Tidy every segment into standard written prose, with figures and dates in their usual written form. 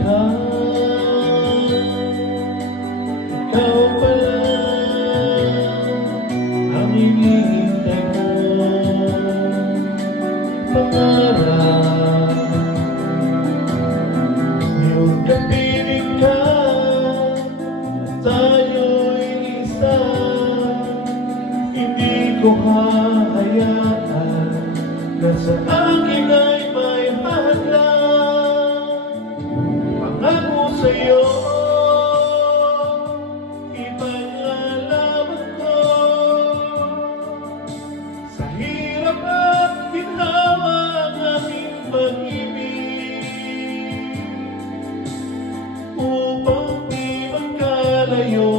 ka, ikaw pala ang hinihintay ko. Pangarap, ngayong kapiling ka, at tayo'y isa. Hindi ko hahayaan na sa akin ay may hadlang. Pangako sa'yo, ipaglalaban ko sa hirap at ginhawa ang aking pag-ibig, upang di magkalayo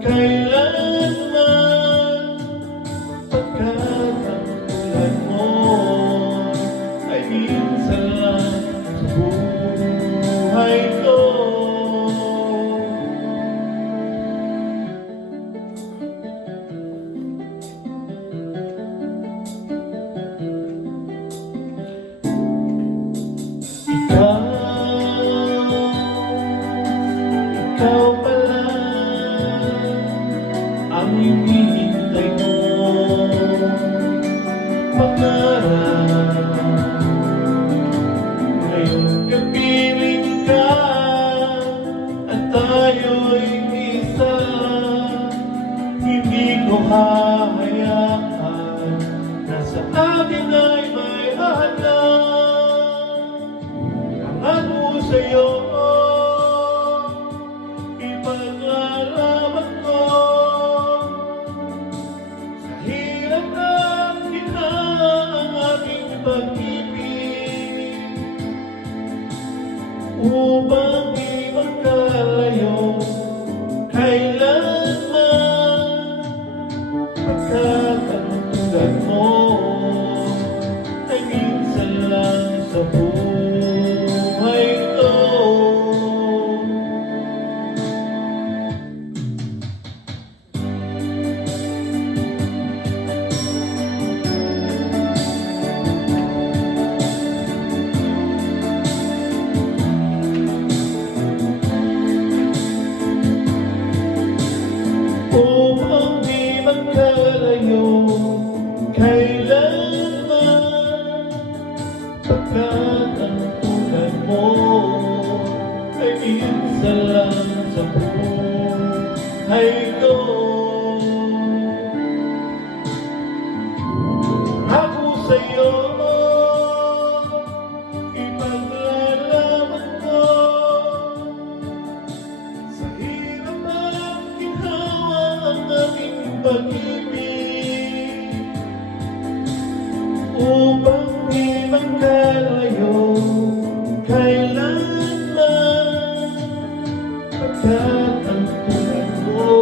kailanman, pagkat ang tulad mo ay minsan lang sa buhay ko. Ikaw pala ang hinihintay ko. Pangarap, ngayong kapiling ka, at tayo'y isa. Hindi ko hahayaan na sa atin ay may hadlang. Pangako sa'yo, ipaglalaban ko sa hirap at ginhawa ang aking pag-ibig, upang di magkalayo kailanman, pagkat ang tulad mo ay minsan lang sa buhay ko. Upang di magkalayo kailanman, pagkat ang tulad mo ay minsan lang sa buhay ko. Ako sa'yo, ipaglalaban ko sa hirap at ginhawa ang aking pag-ibig, upang di magkalayo kailanman, pagkat ang tulad mo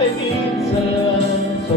ay minsan lang sa